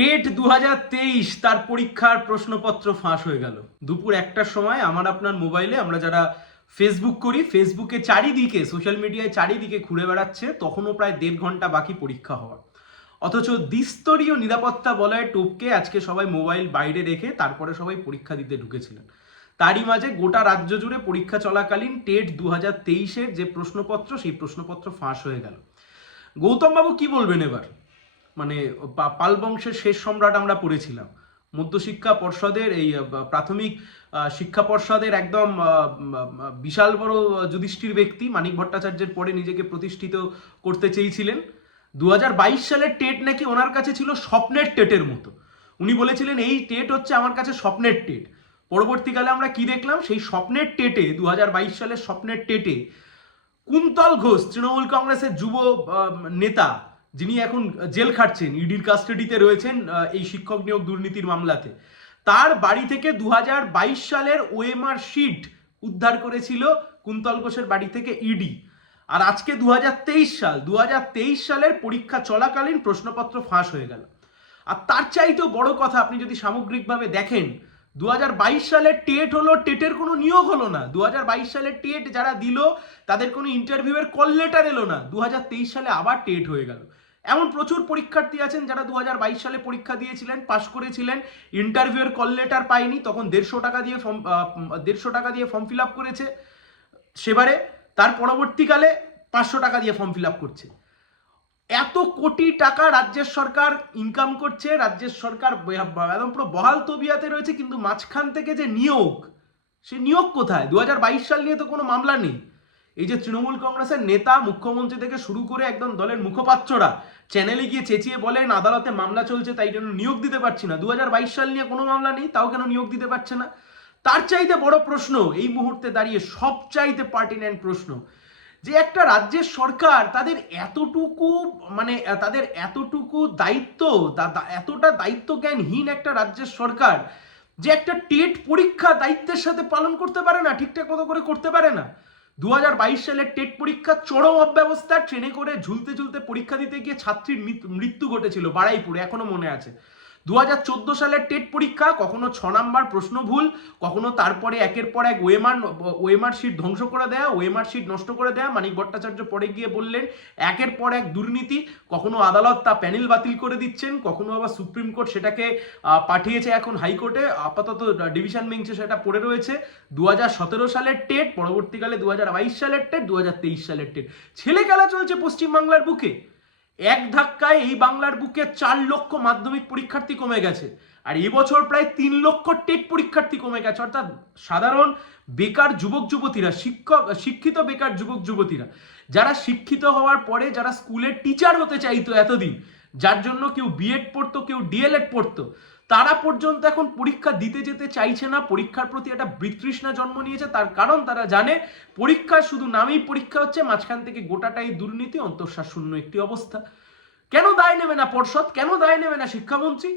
TET দু হাজার তেইশ, তার পরীক্ষার প্রশ্নপত্র ফাঁস হয়ে গেল। দুপুর একটার সময় আমার আপনার মোবাইলে আমরা যারা ফেসবুক করি ফেসবুকে চারিদিকে সোশ্যাল মিডিয়ায় চারিদিকে ঘুরে বেড়াচ্ছে, তখনও প্রায় দেড় ঘণ্টা বাকি পরীক্ষা হওয়ার। অথচ দ্বিস্তরীয় নিরাপত্তা বলয় টোপকে আজকে সবাই মোবাইল বাইরে রেখে তারপরে সবাই পরীক্ষা দিতে ঢুকেছিলেন। তারই মাঝে গোটা রাজ্য জুড়ে পরীক্ষা চলাকালীন টেট দু হাজার যে প্রশ্নপত্র, সেই প্রশ্নপত্র ফাঁস হয়ে গেল। গৌতমবাবু কি বলবেন এবার? মানে পাল বংশের শেষ সম্রাট আমরা পড়েছিলাম। মধ্যশিক্ষা পর্ষদের এই প্রাথমিক শিক্ষা পর্ষদের একদম বিশাল বড় যুধিষ্ঠির ব্যক্তি মানিক ভট্টাচার্যের পরে নিজেকে প্রতিষ্ঠিত করতে চেয়েছিলেন। দু হাজার বাইশ সালের টেট নাকি ওনার কাছে ছিল স্বপ্নের টেটের মতো। উনি বলেছিলেন, এই টেট হচ্ছে আমার কাছে স্বপ্নের টেট। পরবর্তীকালে আমরা কি দেখলাম? সেই স্বপ্নের টেটে দু হাজার বাইশ সালের স্বপ্নের টেটে কুন্তল ঘোষ, তৃণমূল কংগ্রেসের যুব নেতা যিনি এখন জেল খাটছেন, ইডির কাস্টাডিতে রয়েছেন এই শিক্ষক নিয়োগ দুর্নীতির মামলাতে। তার বাড়ি থেকে দুহাজার বাইশ সালের ওএমআর শিট উদ্ধার করেছিল কুন্তল ঘোষের বাড়ি থেকে ইডি। আর আজকে দু হাজার তেইশ সাল দু হাজার তেইশ সালের পরীক্ষা চলাকালীন প্রশ্নপত্র ফাঁস হয়ে গেল। আর তার চাইতেও বড় কথা, আপনি যদি সামগ্রিকভাবে দেখেন দু সালের টেট হলো, টেটের কোনো নিয়োগ হলো না। দু সালের টেট যারা দিল, তাদের কোনো ইন্টারভিউয়ের কল লেটার এলো না। দুহাজার তেইশ সালে আবার টেট হয়ে গেল। এমন প্রচুর পরীক্ষার্থী আছেন যারা দু হাজার বাইশ সালে পরীক্ষা দিয়েছিলেন পাশ করেছিলেন ইন্টারভিউয়ের কল লেটার পায়নি, তখন দেড়শো টাকা দিয়ে ফর্ম দেড়শো টাকা দিয়ে ফর্ম ফিল আপ করেছে সেবারে। তার পরবর্তীকালে পাঁচশো টাকা দিয়ে ফর্ম ফিল আপ করছে। এত কোটি টাকা রাজ্যের সরকার ইনকাম করছে, রাজ্যের সরকার একদম পুরো বহাল তবিয়াতে রয়েছে, কিন্তু মাঝখান থেকে যে নিয়োগ, সে নিয়োগ কোথায়? দু হাজার বাইশ সাল নিয়ে তো কোনো মামলা নেই। এই যে তৃণমূল কংগ্রেসের নেতা, মুখ্যমন্ত্রী থেকে শুরু করে একদম দলের মুখপাত্ররা চ্যানেলে গিয়ে চেঁচিয়ে বলেন, আদালতে মামলা চলছে, তাই জন্য নিয়োগ দিতে পারছি না। দু হাজার বাইশ সাল নিয়ে কোনো মামলা নেই, তাও কেন নিয়োগ দিতে পারছে না? তার চাইতে বড় প্রশ্ন এই মুহূর্তে দাঁড়িয়ে সব চাইতে পার্টিনেন্ট প্রশ্ন যে একটা রাজ্যের সরকার তাদের এতটুকু মানে তাদের এতটুকু দায়িত্ব এতটা দায়িত্ব জ্ঞানহীন একটা রাজ্যের সরকার যে একটা টেট পরীক্ষা দায়িত্বের সাথে পালন করতে পারে না, ঠিকঠাক মতো করে করতে পারে না। দু হাজার বাইশ সালের টেট পরীক্ষা চরম অব্যবস্থা ট্রেনে করে ঝুলতে ঝুলতে পরীক্ষা দিতে গিয়ে ছাত্রীর মৃত্যু ঘটেছিল বাড়াইপুরে এখনও মনে আছে। দু হাজার সালের টেট পরীক্ষা, কখনো ছ নাম্বার প্রশ্ন ভুল, কখনো তারপরে একের পর এক ওয়েমার ওয়েমার শিট ধ্বংস করে দেয়া, ওয়েমার শিট নষ্ট করে দেয়া, মানিক ভট্টাচার্য পরে গিয়ে বললেন, একের পর এক দুর্নীতি, কখনো আদালত তা প্যানেল বাতিল করে দিচ্ছেন, কখনো আবার সুপ্রিম কোর্ট সেটাকে পাঠিয়েছে এখন হাইকোর্টে, আপাতত ডিভিশন বেঞ্চে সেটা পড়ে রয়েছে। দু হাজার সতেরো সালের টেট, পরবর্তীকালে দু হাজার বাইশ সালের টেট দু হাজার তেইশ সালের টেট। ছেলে খেলা চলছে পশ্চিমবাংলার বুকে। এক ধাক্কায় এই বাংলার বুকে চার লক্ষ মাধ্যমিক পরীক্ষার্থী কমে গেছে। আর এবছর প্রায় তিন লক্ষ টেট পরীক্ষার্থী কমে গেছে। অর্থাৎ সাধারণ বেকার যুবক যুবতীরা, শিক্ষক, শিক্ষিত বেকার যুবক যুবতীরা, যারা শিক্ষিত হওয়ার পরে যারা স্কুলের টিচার হতে চাইতো এতদিন যার জন্য কেউ বিএড পড়তো, কেউ ডিএলএড পড়তো, তারা পর্যন্ত এখন পরীক্ষা দিতে যেতে চাইছে না। পরীক্ষার প্রতি একটা বিতৃষ্ণা জন্ম নিয়েছে, তার কারণ তারা জানে, পরীক্ষা শুধু নামেই পরীক্ষা হচ্ছে, মাঝখান থেকে গোটাটাই দুর্নীতি অন্তঃসার শূন্য একটি অবস্থা। কেন দায় নেবে না পর্ষদ? কেন দায় নেবে না শিক্ষামন্ত্রী?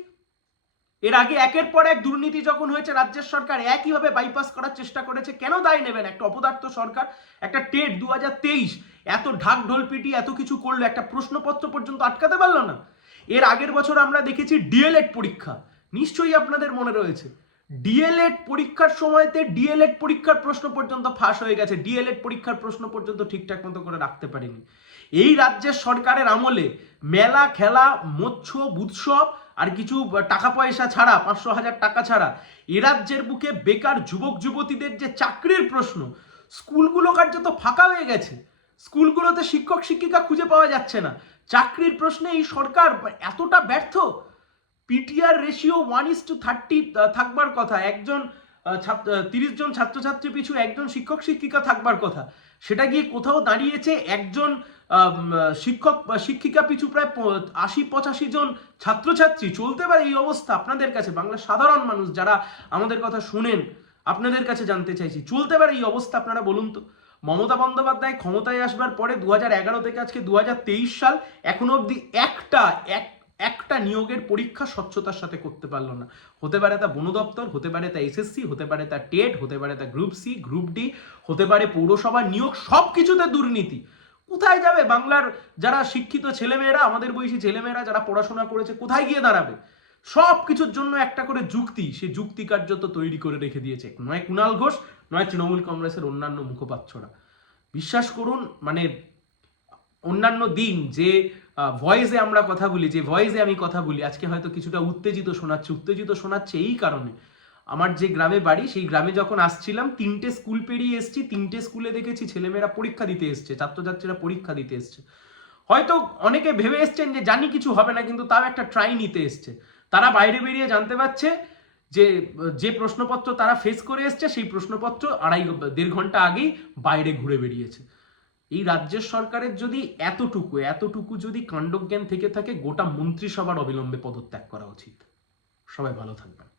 এর আগে একের পর এক দুর্নীতি যখন হয়েছে, রাজ্যের সরকার একইভাবে বাইপাস করার চেষ্টা করেছে, কেন দায় নেবেন? একটা অপদার্থ সরকার, একটা টেট দু হাজার তেইশ, এত ঢাক ঢোল পিটি, এত কিছু করল, একটা প্রশ্নপত্র পর্যন্ত আটকাতে পারল না? এর আগের বছর আমরা দেখেছি ডিএলএড পরীক্ষা। নিশ্চয়ই আপনাদের মনে রয়েছে। ডিএলএড পরীক্ষার সময়তে ডিএলএড পরীক্ষার প্রশ্ন পর্যন্ত ফাঁস হয়ে গেছে। ডিএলএড পরীক্ষার প্রশ্ন পর্যন্ত ঠিকঠাক মতো করে রাখতে পারেনি। এই রাজ্যের সরকারের আমলে মেলা, খেলা, মৎস্য, উৎসব আর কিছু টাকা পয়সা ছাড়া, পাঁচশো হাজার টাকা ছাড়া এ রাজ্যের বুকে বেকার যুবক, যুবতীদের যে চাকরির প্রশ্ন, স্কুলগুলো কার্যত ফাঁকা হয়ে গেছে। স্কুলগুলোতে শিক্ষক, শিক্ষিকা খুঁজে পাওয়া যাচ্ছে না। চাকরির প্রশ্নে এই সরকার এতটা ব্যর্থ? PTR ratio one is to thirty থাকবার কথা। একজন তিরিশ জন ছাত্রছাত্রী পিছু একজন শিক্ষক, শিক্ষিকা থাকবার কথা। সেটা গিয়ে কোথাও দাঁড়িয়েছে একজন শিক্ষক শিক্ষিকা পিছু প্রায় আশি, পঁচাশি জন ছাত্রছাত্রী। চলতে পারে এই অবস্থা আপনাদের কাছে, বাংলার সাধারণ মানুষ যারা আমাদের কথা শুনেন, আপনাদের কাছে জানতে চাইছি। চলতে পারে এই অবস্থা আপনারা বলুন তো। মমতা বন্দ্যোপাধ্যায় ক্ষমতায় আসবার পরে দু থেকে আজকে দুহাজার তেইশ সাল, এখনও অবধি একটা এক একটা নিয়োগের পরীক্ষা স্বচ্ছতার সাথে করতে পারল না। হতে পারে তা বন দপ্তর, হতে পারে তা এসএসসি হতে পারে তা টেট হতে পারে তা গ্রুপ সি গ্রুপ ডি হতে পারে পৌরসভা নিয়োগ সব কিছুতে দুর্নীতি। কোথায় যাবে বাংলার যারা শিক্ষিত ছেলেমেয়েরা, আমাদের বয়সী ছেলেমেয়েরা যারা পড়াশোনা করেছে, কোথায় গিয়ে দাঁড়াবে? সব কিছুর জন্য একটা করে যুক্তি, সে যুক্তি কার্যত তৈরি করে রেখে দিয়েছে। নয় কুণাল ঘোষ, নয় তৃণমূল কংগ্রেসের অন্যান্য মুখপাত্ররা। বিশ্বাস করুন মানে অন্যান্য দিন যে ভয়েসে আমরা কথা বলি, যে ভয়েসে আমি কথা বলি, আজকে হয়তো কিছুটা উত্তেজিত শোনাচ্ছে উত্তেজিত শোনাচ্ছে এই কারণে। আমার যে গ্রামে বাড়ি, সেই গ্রামে যখন আসছিলাম, তিনটে স্কুল পেরিয়ে এসেছি, তিনটে স্কুলে দেখেছি ছেলেমেয়েরা পরীক্ষা দিতে এসছে, ছাত্রছাত্রীরা পরীক্ষা দিতে এসছে। হয়তো অনেকে ভেবে এসছেন যে জানি কিছু হবে না, কিন্তু তাও একটা ট্রাই নিতে এসছে। তারা বাইরে বেরিয়ে জানতে পারছে যে যে প্রশ্নপত্র তারা ফেস করে এসছে, সেই প্রশ্নপত্র আড়াই, দেড় ঘণ্টা আগেই বাইরে ঘুরে বেরিয়েছে। এই রাজ্য সরকারের যদি এতটুকু এতটুকু যদি কাণ্ডজ্ঞান থেকে থাকে, গোটা মন্ত্রিসভার অবিলম্বে পদত্যাগ করা উচিত। সবাই ভালো থাকবেন।